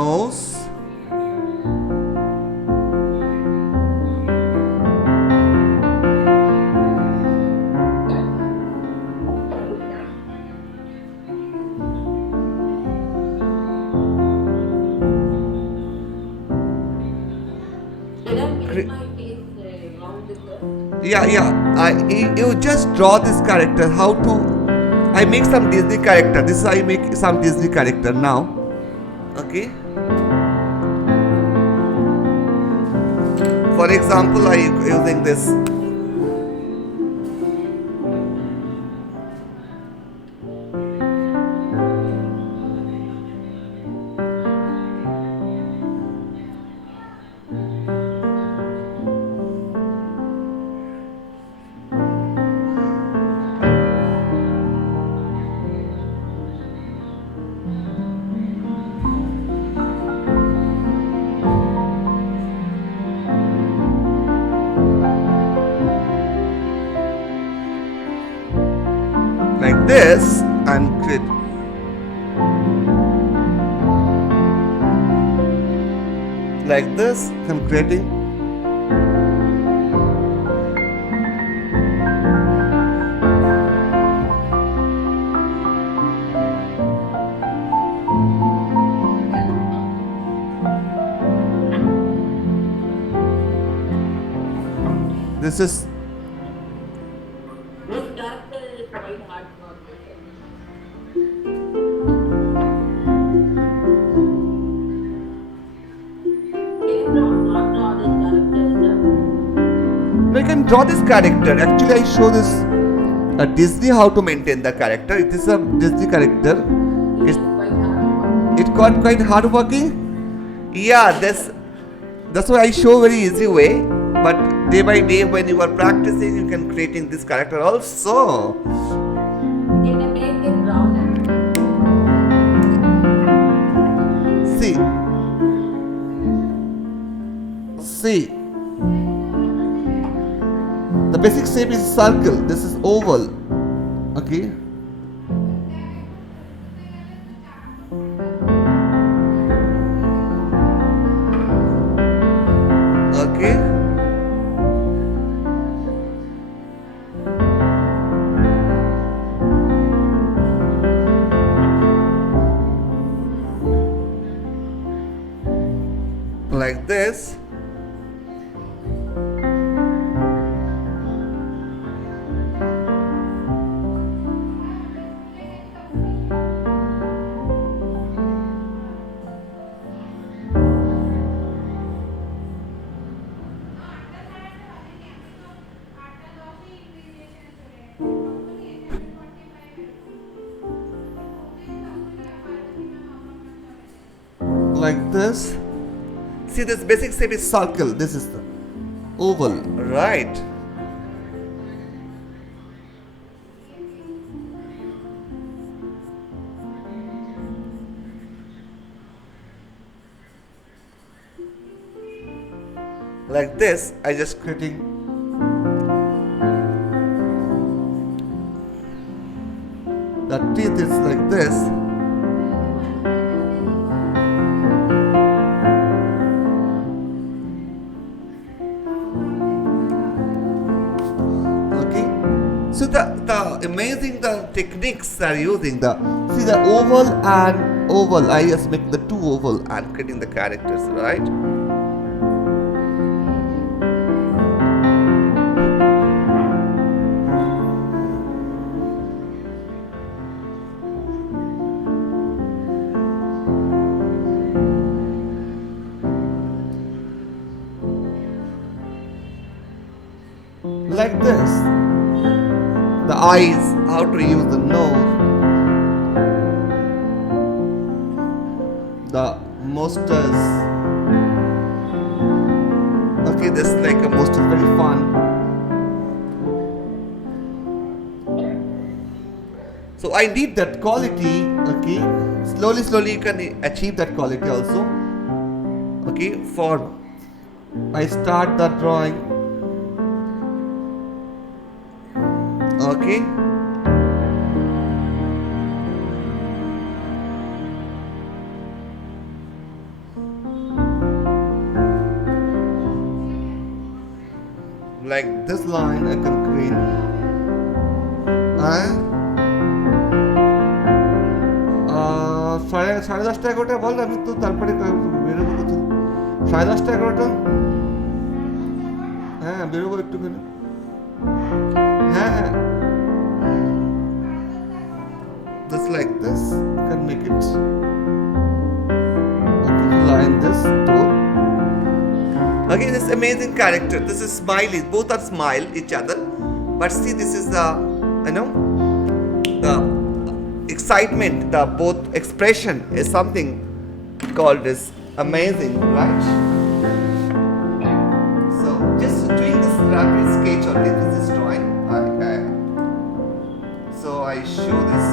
nose. You just draw this character. How to? I make some Disney character. This is how I make some Disney character now. Okay. For example, I using this. Like this and create like this. I'm creating this is I can draw this character. Actually, I show this Disney how to maintain the character. It is a Disney character. It got quite hard working. Yeah, that's why I show very easy way. But day by day, when you are practicing, you can creating this character also. Can you make it brown? See. The basic shape is circle. This is oval. Okay. Okay. Like this. Like this. See, this basic shape is circle. This is the oval, right? Like this, I just creating the teeth is like this. So the amazing the techniques they are using, see the oval and oval. I just make the two oval and creating the characters, right? Like this. The eyes, how to use the nose, the mustache. Okay, this is like a mustache, very fun. So I need that quality. Okay, slowly you can achieve that quality also. Okay, for I start the drawing. Okay. this line I can create. সাড়ে 10টা 11টা বল, আমি তো তারপরে বেরোবো কোথাও। 10:30 11টা, হ্যাঁ বেরোবো একটুখানি। হ্যাঁ, just like this you can make it. Okay, line this door. Again, this amazing character. This is smiley. Both are smile each other. But see, this is the, the excitement, the both expression is something called as amazing, right? So just doing this rapid sketch or this drawing, so I show this